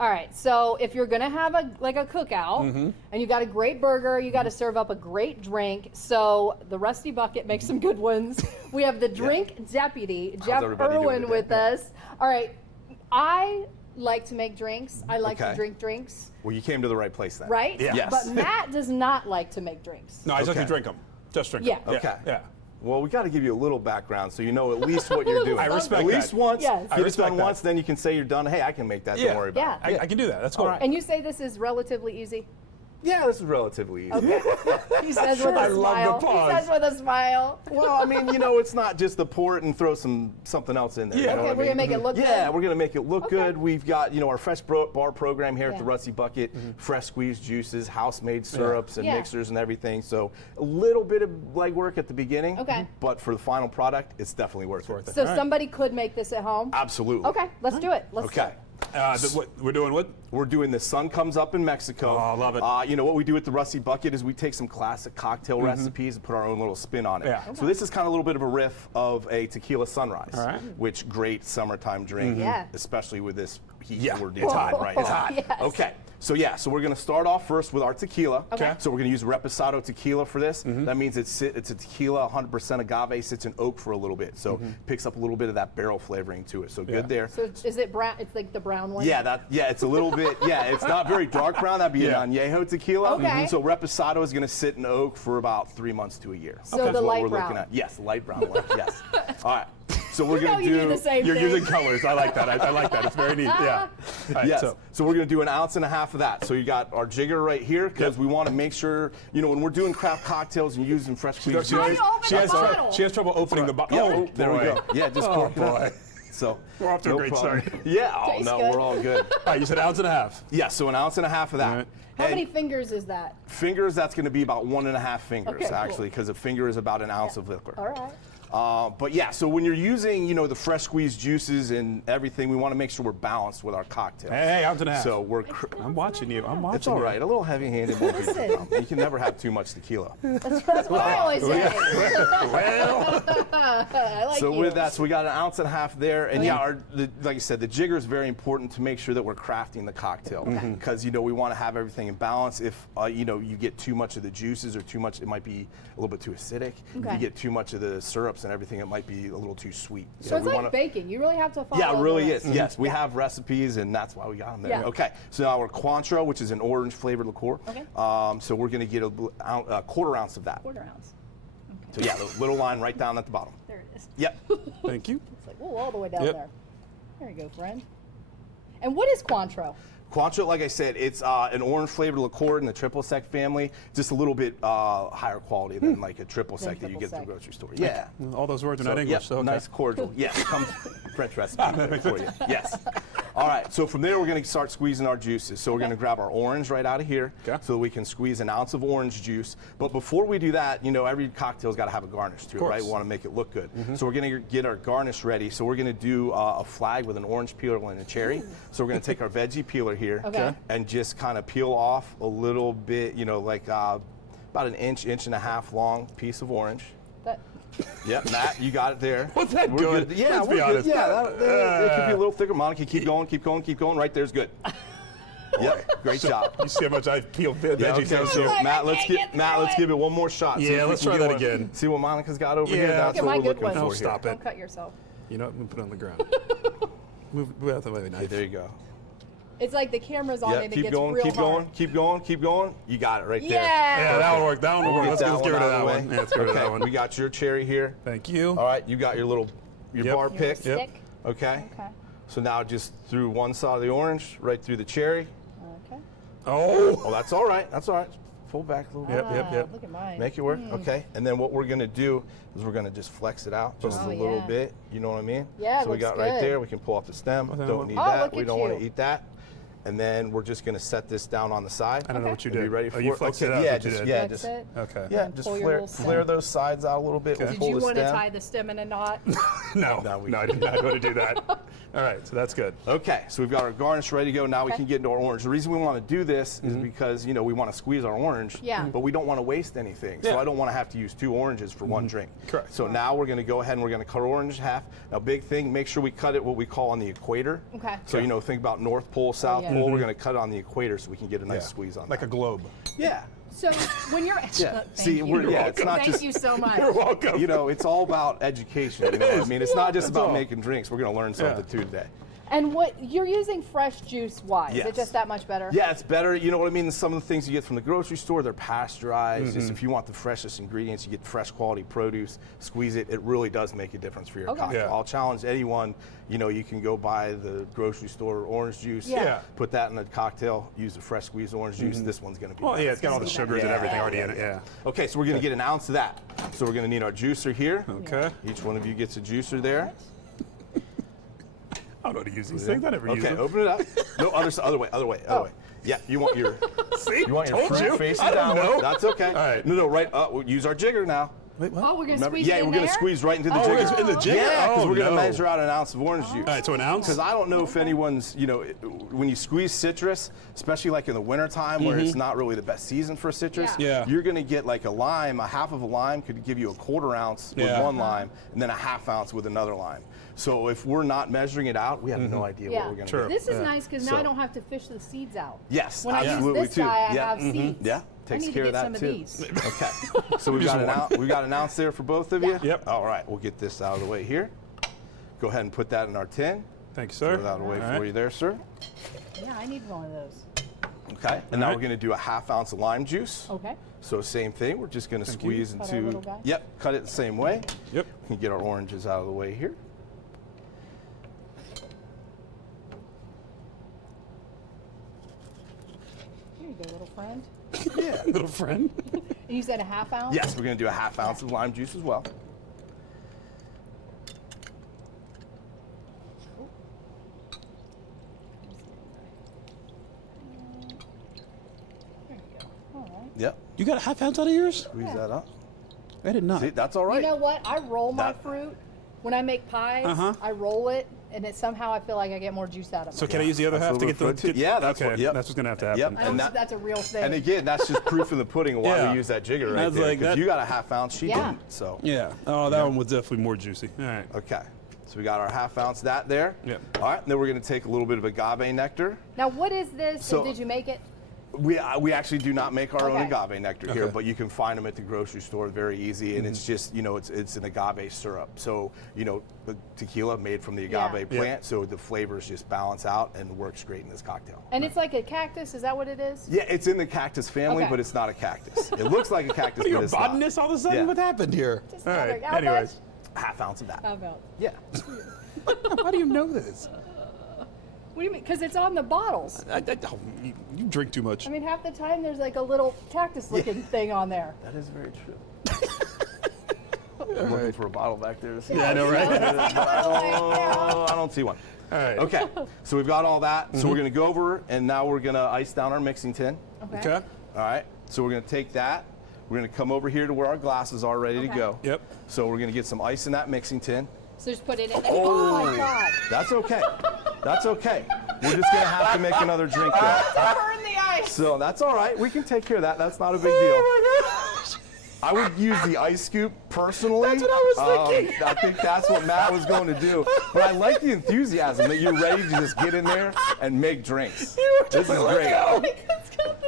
All right, so if you're gonna have a cookout and you got a great burger, you got to serve up a great drink. So the Rusty Bucket makes some good ones. We have the drink deputy, Jeff Irwin, with us. All right, I like to make drinks. I like to drink drinks. Well, you came to the right place then. Right? Yeah. Yes. But Matt does not like to make drinks. No, I just like to drink them. Just drink them. Yeah. Okay. Yeah. Well, we got to give you a little background so you know at least what you're doing. I respect At least that. once. Yes. If it's done once, then you can say you're done. Hey, I can make that. Yeah. Don't worry about it. Yeah. I can do that. That's cool. All right. And you say this is relatively easy? Yeah, this is relatively easy. Okay. He says with I a love the smile. pause. He says with a smile. Well, I mean, it's not just the pour it and throw something else in there. Yeah. You know Okay, what we're I gonna mean? make it look good. Yeah, we're gonna make it look Okay. good. We've got, our fresh bar program here at the Yeah. Rusty Bucket, fresh squeezed juices, house-made syrups and Yeah. mixers and everything. So a little bit of legwork at the beginning. Okay. But for the final product, it's definitely worth it. So somebody could make this at home? Absolutely. Okay, let's do it. Let's Okay. We're doing what? We're doing The Sun Comes Up in Mexico. Oh, I love it. What we do with the Rusty Bucket is we take some classic cocktail recipes and put our own little spin on it. Yeah. So this is kind of a little bit of a riff of a tequila sunrise, All right. which great summertime drink, Yeah. especially with this heat Yeah. we're dealing with right now. It's hot. Yes. Okay. So we're going to start off first with our tequila. Okay. So we're going to use Reposado tequila for this. That means it's a tequila, 100% agave, sits in oak for a little bit. So picks up a little bit of that barrel flavoring to it. So good there. So is it brown? It's like the brown one? Yeah, it's a little bit, it's not very dark brown. That'd be Yeah. an añejo tequila. Okay. So Reposado is going to sit in oak for about 3 months to a year. So That's the what light we're brown. looking at. Yes, light brown one, yes. All right. So we're You know going to you do the same You're thing. using colors. I like that. I like that. It's very neat. Yeah. All right, Yes. So we're going to do 1.5 ounces of that. So you got our jigger right here because we want to make sure, when we're doing craft cocktails and using fresh squeezed How do juice. you open the bottle? She has trouble opening the bottle. Yeah, there we go. Yeah, just Oh, cork it up. boy. So We're off to a great problem. start. Yeah. Oh Tastes no, good. we're all good. All right, you said 1.5 ounces. Yeah. So 1.5 ounces of that. All right. How And many fingers is that? fingers? That's going to be about 1.5 fingers Okay, cool. actually, because a finger is about 1 ounce of liquor. All right. But yeah, so when you're using, the fresh squeezed juices and everything, we want to make sure we're balanced with our cocktails. Hey, 1.5 ounces. So I'm watching you. I'm watching it's all you. right. A little heavy-handed won't be a Listen. problem. You can never have too much tequila. That's what I always say. Well, I like So you. with that, so we got 1.5 ounces there, and like you said, the jigger is very important to make sure that we're crafting the cocktail because we want to have everything in balance. If you get too much of the juices or too much, it might be a little bit too acidic. If Okay. you get too much of the syrups and everything, it might be a little too sweet. So it's we like wanna- baking. You really have to follow Yeah, it the really rules. is. Yes, we have recipes, and that's why we got them there. Yeah. Okay, so now our Cointreau, which is an orange flavored liqueur. Okay. So we're going to get a 1/4 ounce of that. 1/4 ounce. So yeah, the little line right down at the bottom. There it is. Yep. thank you. It's like, whoa, all the way down Yep. there. There you go, friend. And what is Cointreau? Cointreau, like I said, it's an orange flavored liqueur in the triple sec family, just a little bit higher quality than like a triple sec that you get at the triple grocery store. Yeah. All those words are not So, English. yep, So okay. nice cordial. Yes, comes French recipe for you. Yes. All right, so from there we're going to start squeezing our juices. So we're going to grab our orange right out of here Okay. so that we can squeeze 1 ounce of orange juice. But before we do that, every cocktail's got to have a garnish to it, course. right? We want to make it look good. So we're going to get our garnish ready. So we're going to do a flag with an orange peel and a cherry. So we're going to take our veggie peeler here Okay. and just kind of peel off a little bit, like about 1 inch, 1.5 inch long piece of orange. That, Yep, Matt, you got it there. Was that We're good? Yeah, Let's we're be good. honest. Yeah, it could be a little thicker. Monica, keep going, keep going, keep going. Right there's good. Yep, great job. You see how much I've peeled Yeah, veggies okay, out so here. Like, Matt, I let's can't give get Matt, through let's it. give it one more shot. See Yeah, if we let's can try get that one. again. See what Monica's got over Yeah. here. That's Get what my we're good looking one. for No, here. stop it. don't cut yourself. You know what? I'm going to put it on the ground. Move out the way. Okay, Knife. there you go. It's like the camera's on Yeah, and it keep gets going, real keep hard. going, keep going, keep going. You got it right there. Yeah, Yeah. that will work. That one will work. Get Let's that get rid of out that the way. one. Yeah, let's get rid of Okay, that one. we got your cherry here. Thank you. All right, you got your Yep. bar Your pick. Yep. Stick. Okay. Okay. So now just through one side of the orange, right through the cherry. Okay. Oh. Oh, that's all right. That's all right. Pull back a little bit. Yep, yep, yep. Look at mine. Make it work. Okay. And then what we're going to do is we're going to just flex it out just Oh, a little yeah. bit. You know what I mean? Yeah, it So we got looks right good. there. We can pull off the stem. Okay. Don't need Oh, that. look We at don't want you. to eat that. And then we're just going to set this down on the side. I don't know what you And did. be ready for Oh, you it. flexed Okay, it out. Yeah, What you just did. yeah, Flex just it. Okay. yeah, just Pull your flare little stem. those sides out a little bit. Okay. We'll Did pull you the want to stem. tie the stem in a knot? No, No, we- no, I did not want to do that. All right, so that's good. Okay, so we've got our garnish ready to go. Now we Okay. can get into our orange. The reason we want to do this is because we want to squeeze our orange, Yeah. but we don't want to waste anything. So Yeah. I don't want to have to use 2 oranges for 1 drink. Correct. So now we're going to go ahead and we're going to cut our orange in half. Now, big thing, make sure we cut it what we call on the equator. Okay. So think about North Pole, South pull, we're going to cut it on the equator so we can get a nice squeeze on like that. a globe. Yeah. So when you're Yeah. Thank See, you. it's not Thank just you so much. You're welcome. you know, it's all about education. You know what I mean, it's not just That's about all. making drinks. We're going to learn something too today. And what you're using fresh juice? Why? Is Yes. it just that much better? Yeah, it's better. You know what I mean? Some of the things you get from the grocery store, they're pasteurized. Just if you want the freshest ingredients, you get fresh quality produce, squeeze it. It really does make a difference for your Okay. cocktail. Yeah. I'll challenge anyone, you know, you can go buy the grocery store orange juice, Yeah. put that in a cocktail, use the fresh squeezed orange juice. This one's going to be Oh better. yeah, it's got all the sugars and everything already in it. Yeah. Okay, so we're going to get an ounce of that. So we're going to need our juicer here. Okay. Each one of you gets a juicer there. I don't know how to use these things. I never use Okay, them. open it up. No, other way. Yeah, you want your See? you want your Told fruit you. facing I don't downward. know. That's okay. All right. No, right. We'll use our jigger now. Wait, what? Oh, we're gonna Remember? squeeze Yeah, it in we're gonna there? squeeze right into the Oh, jigger. it's in the jigger? Yeah, because Oh, we're gonna no. measure out an ounce of orange juice. All right, so an ounce. Because I don't know if anyone's, you know, when you squeeze citrus, especially like in the wintertime where it's not really the best season for citrus, Yeah. Yeah. you're going to get like a lime, a half of a lime could give you a quarter ounce with Yeah. one lime, and then a half ounce with another lime. So if we're not measuring it out, we have no idea what we're going to True. get. This is Yeah. nice because now So- I don't have to fish the seeds out. Yes, When I absolutely use this too. guy, I Yeah. have seeds. Yeah, I takes need care to of get that some of too. these. Okay, so we've Just got one. we've got an ounce there for both of you. Yeah. Yep. All right, we'll get this out of the way here. Go ahead and put that in our tin. Thank you, sir. Throw that away All for right. you there, sir. Yeah, I need one of those. Okay, and now right. we're going to do a half ounce of lime juice. Okay. So same thing. We're just going to Thank you. squeeze Cut our into. little guy? Yep, cut it the same way. Yep. We can get our oranges out of the way here. Here you go, little friend. Yeah. Little friend. And you said a half ounce? Yes, we're going to do a half ounce of lime juice as well. There you go. All right. Yep. You got a half ounce out of yours? Squeeze Yeah. that up. I did not. See, that's all right. You know what? I roll my That- fruit. When I make pies, I roll it, and it somehow I feel like I get more juice out of it. So can I use the other That's half a to little get the? fruit too. Yeah, that's okay. what- yep. That's what's gonna have to happen. Yep. I don't and know that- if that's a real thing. And again, that's just proof in the pudding of why Yeah. we use that jigger right That's there. like Because that- you got a half ounce, she Yeah. didn't. So Yeah. Oh, that one was definitely more juicy. All right. okay, so we got our half ounce of that there. Yep. All right, and then we're going to take a little bit of agave nectar. Now, what is this? So- Did you make it? We actually do not make our own Okay. agave nectar here, Okay. but you can find them at the grocery store very easy, and it's just, you know, it's an agave syrup. So, you know, the tequila made from the agave Yeah. plant, so the flavors just balance out and works great in this cocktail. And it's like a cactus. Is that what it is? Yeah, it's in the cactus family, Okay. but it's not a cactus. It looks like a cactus, What are you, but a it's not. botanist all of a sudden? Yeah. What happened here? Just All right. wondering, how Anyways. Half ounce of that. How about? Yeah. How do you know this? What do you mean? Because it's on the bottles. Oh, you drink too much. I mean, half the time there's like a little cactus-looking thing on there. That is very true. I'm looking for a bottle back there to see. Yeah, I know, right? I don't see one. All right. Okay, so we've got all that. So we're going to go over, and now we're going to ice down our mixing tin. Okay. All right, so we're going to take that. We're going to come over here to where our glasses are ready to Okay. go. Yep. So we're going to get some ice in that mixing tin. So just put it in. Oh my God! That's okay. That's okay. We're just going to have to make another drink there. Burn the ice. So that's all right. We can take care of that. That's not a big deal. I would use the ice scoop personally. That's what I was thinking. I think that's what Matt was going to do. But I like the enthusiasm that you're ready to just get in there and make drinks. This is great.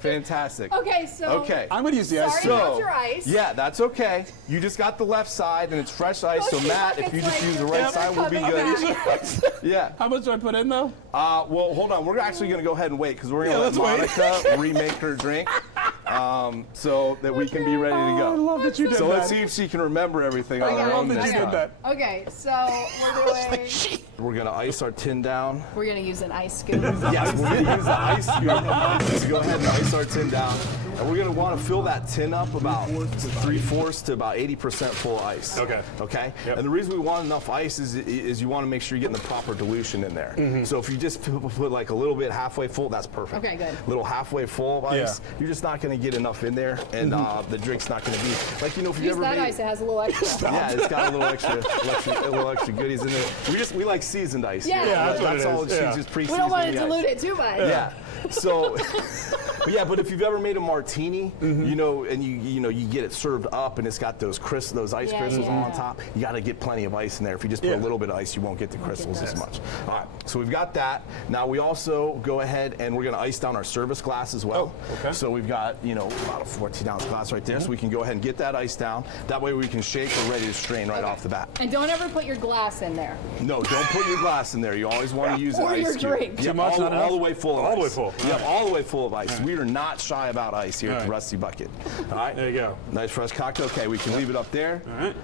Fantastic. Okay, so. Okay. I'm gonna use the ice. Sorry So, about your ice. Yeah, that's okay. You just got the left side and it's fresh ice. So Okay, Matt, if you just use the right Yep. side, we'll be Coming good. back. Yeah. how much do I put in though? Well, hold on. We're actually going to go ahead and wait because we're going to Yeah, let let's Monica remake her drink so that we can be ready to Oh, I go. love that you did So that. let's see if she can remember everything on I her I own love that this you did time. that. Okay, so we're doing. We're going to ice our tin down. We're gonna use an ice scoop. Yes, we're going to use the ice scoop. Let's go ahead and ice our tin down. And we're going to want to fill that tin up about 3/4 to about 80% full ice. Okay. Okay? Yep. And the reason we want enough ice is you want to make sure you're getting the proper dilution in there. So if you just put like a little bit halfway full, that's perfect. Okay, good. Little halfway full of ice, Yeah. you're just not going to get enough in there, and the drink's not going to be like, you know, if you Use ever that made. ice. It has a little extra. Yeah, it's got a little extra goodies in there. We like seasoned ice. Yeah. here. Yeah, that's what it all. is. She's Yeah. just We pre-seasoned don't want to the ice. dilute it too much. Yeah. So, but if you've ever made a martini, you know, and you get it served up and it's got those ice crystals on top, you got to get plenty of ice in there. If you just put a little bit of ice, you won't get the crystals as much. All right, so we've got that. Now we also go ahead and we're going to ice down our service glass as well. Oh, okay. So we've got, about a 14-ounce glass right there, so we can go ahead and get that ice down. That way we can shake. We're ready to strain right off the bat. And don't ever put your glass in there. No, don't put your glass in there. You always want to use an Or ice your cube. drink. Too much, not enough? All the way full of ice. All the way full. Yep, all the way full of ice. We are not shy about ice here at the right. Rusty Bucket. All right? There you go. Nice fresh cocktail. Okay, we can leave it up there. All right.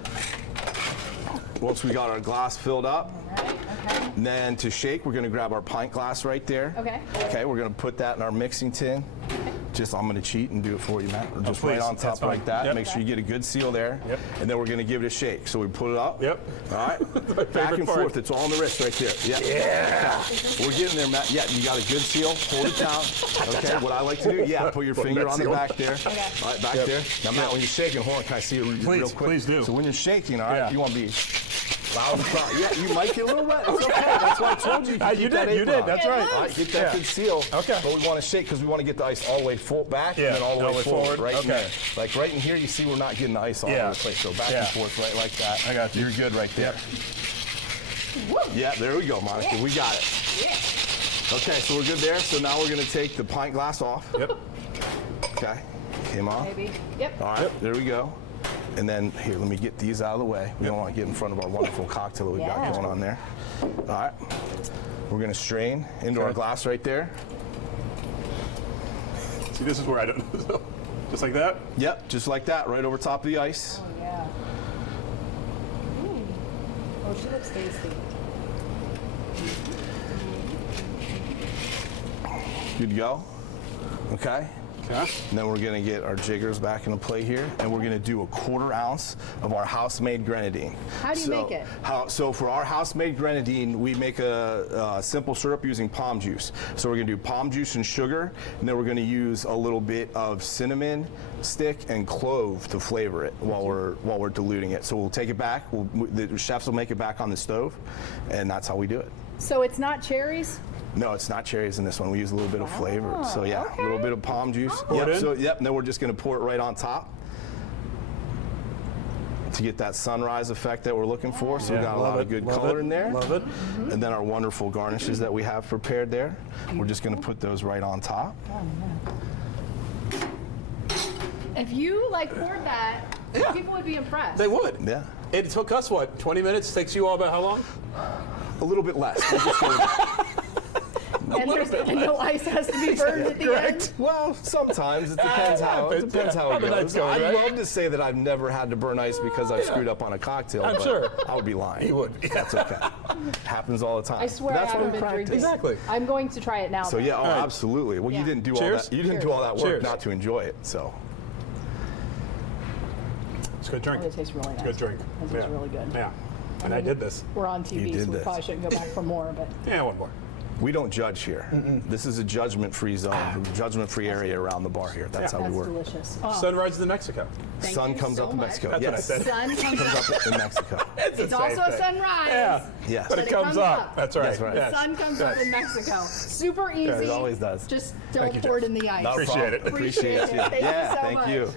Once we got our glass filled up, All right, okay. and then to shake, we're going to grab our pint glass right there. Okay. Okay, we're going to put that in our mixing tin. I'm going to cheat and do it for you, Matt. Just please. right on That's top like fine. that. Yep. Make sure you get a good seal there. Yep. And then we're going to give it a shake. So we put it up. Yep. All right. Back and part. forth. It's all on the wrist right there. Yep. Yeah. Okay. We're getting there, Matt. Yeah, you got a good seal. Hold it down. Okay. What I like to do, put your finger on the back there. All right, back there. Now, Matt, when you're shaking, hold on, can I see it real quick? Please do. So when you're shaking, all right, Yeah. you want to be loud and proud. Yeah, you might get a little wet. It's okay. That's why I told you. You did. That's right. All right, get that good seal. Okay. But we want to shake because we want to get the ice all the way full back and then all the way forward. Right in there. Like right in here, you see we're not getting the ice all over the place. So back and forth right like that. I got you. You're good right there. Yeah, there we go, Monica. We got it. Okay, so we're good there. So now we're going to take the pint glass off. Yep. Okay. Came off. Maybe. Yep. All right, there we go. And then here, let me get these out of the way. We don't want to get in front of our wonderful cocktail that we've got going on there. All right. We're going to strain into our glass right there. See, this is where I don't know. Just like that? Yep, just like that, right over top of the ice. Oh, yeah. Oh, she looks tasty. Good to go. Okay. Okay. And then we're going to get our jiggers back into play here, and we're going to do a 1/4 ounce of our house-made grenadine. How do you make it? So for our house-made grenadine, we make a simple syrup using palm juice. So we're going to do palm juice and sugar, and then we're going to use a little bit of cinnamon stick and clove to flavor it while we're diluting it. So we'll take it back. The chefs will make it back on the stove, and that's how we do it. So it's not cherries? No, it's not cherries in this one. We use a little bit of flavor. So yeah, a little bit of palm juice. Pour it in? And then we're just going to pour it right on top to get that sunrise effect that we're looking for. So we got a lot of good color in there. Love it. And then our wonderful garnishes that we have prepared there. We're just going to put those right on top. If you poured that, people would be impressed. They would. Yeah. It took us, 20 minutes? Takes you all about how long? A little bit less. We're just gonna- And no ice has to be burned at the end. Well, sometimes it depends how it night's goes. going, I'd right? love to say that I've never had to burn ice because I've screwed up on a cocktail. I'm but sure. I would be lying. You would. That's okay. Happens all the time. I swear That's I haven't what we been practice. drinking. Exactly. I'm going to try it now. So then. yeah, right. absolutely. Well, Yeah. you didn't do all Cheers. that. You didn't do all that work Cheers. not to enjoy it. So It's a good drink. Oh, it tastes really nice. Good drink. It tastes really good. Yeah. And I did this. We're on TV, did so we this. probably shouldn't go back for more, but Yeah, one more. we don't judge here. This is a judgment-free zone, judgment-free area around the bar here. That's how we that's work. delicious. Oh, Sunrise in Mexico. thank Sun you comes so up in much. Mexico. That's what I Yes, said. Sun comes comes up. up in Mexico. It's also a sunrise. Yeah. Yes. But it comes up. That's right. That's right. Yes. Sun comes up in Mexico. Super easy. It always does. Just Thank don't you, pour it Jeff. in the ice. Not a Appreciate problem. it. Appreciate you. Thank you Yeah, so thank much. you.